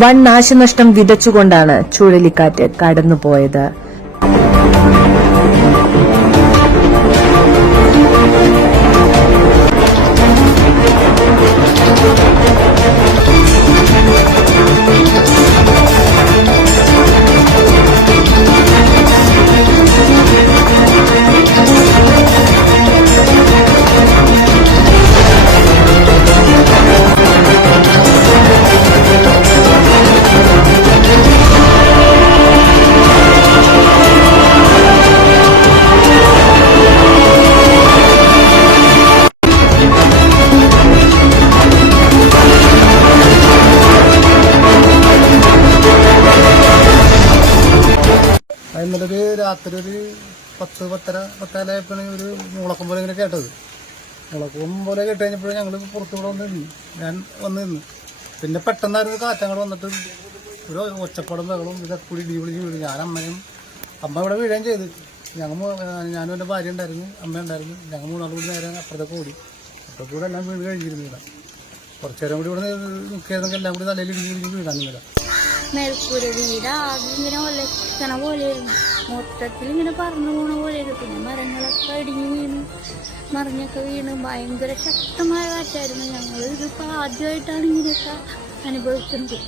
വൻ നാശനഷ്ടം വിതച്ചുകൊണ്ടാണ് ചുഴലിക്കാറ്റ് കടന്നുപോയത്. ഇന്നലെ ഒരു രാത്രി ഒരു പത്ത് പത്തര പത്തേലായപ്പോഴാണ് ഒരു മുളക്കം പോലെ ഇങ്ങനെ കേട്ടത്. മുളക്കം പോലെ കേട്ട് കഴിഞ്ഞപ്പോഴും ഞങ്ങൾ പുറത്തു കൂടെ വന്ന് നിന്നു. ഞാൻ വന്ന് നിന്ന്. പിന്നെ പെട്ടെന്നായിരുന്നു കാറ്റങ്ങൾ വന്നിട്ട് ഒരു ഒച്ചപ്പാടും ബഹളും ഇതൊക്കെ കൂടി ഇടി വീഴും ഞാൻ അമ്മയും അമ്മ ഇവിടെ വീഴുകയും ചെയ്ത്. ഞങ്ങൾ ഞാനും എന്റെ ഭാര്യ ഉണ്ടായിരുന്നു അമ്മ ഉണ്ടായിരുന്നു. ഞങ്ങൾ മൂന്നാളും കൂടി നേരെ അപ്പുറത്തൊക്കെ ഓടി. അപ്പുറത്ത് കൂടെ എല്ലാം വീട് കഴിഞ്ഞിരുന്നു ഇവിടെ. കുറച്ചു നേരം കൂടി ഇവിടെ നിൽക്കുകയായിരുന്നെങ്കിൽ എല്ലാം കൂടി തലയിൽ ഇടിഞ്ഞ് ഇടിഞ്ഞ് വീഴാനില്ല മേൽക്കൂര വീട് ആദ്യം ഇങ്ങനെ ഒലക്കണ പോലെയായിരുന്നു. മൊത്തത്തിൽ ഇങ്ങനെ പറന്നു പോണ പോലെയായിരുന്നു. പിന്നെ മരങ്ങളൊക്കെ ഇടിഞ്ഞു വീണു. മറിഞ്ഞൊക്കെ വീണ്. ഭയങ്കര ശക്തമായ കാറ്റായിരുന്നു. ഞങ്ങൾ ഇതിപ്പോൾ ആദ്യമായിട്ടാണ് ഇങ്ങനെയൊക്കെ അനുഭവിക്കുന്നത്.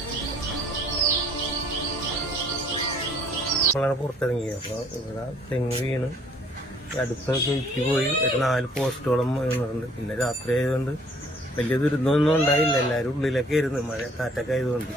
നമ്മളാണ് പുറത്തിറങ്ങിയത്. അപ്പോൾ ഇവിടെ തെങ്ങ് വീണ്. അടുത്തൊക്കെ ഇറ്റി പോയി. ഒരു നാല് പോസ്റ്റോളം വീണിട്ടുണ്ട്. പിന്നെ രാത്രി ആയതുകൊണ്ട് വലിയ ദുരിതമൊന്നും ഉണ്ടായില്ല. എല്ലാവരും ഉള്ളിലൊക്കെ ആയിരുന്നു. മഴ കാറ്റൊക്കെ ആയതുകൊണ്ട്.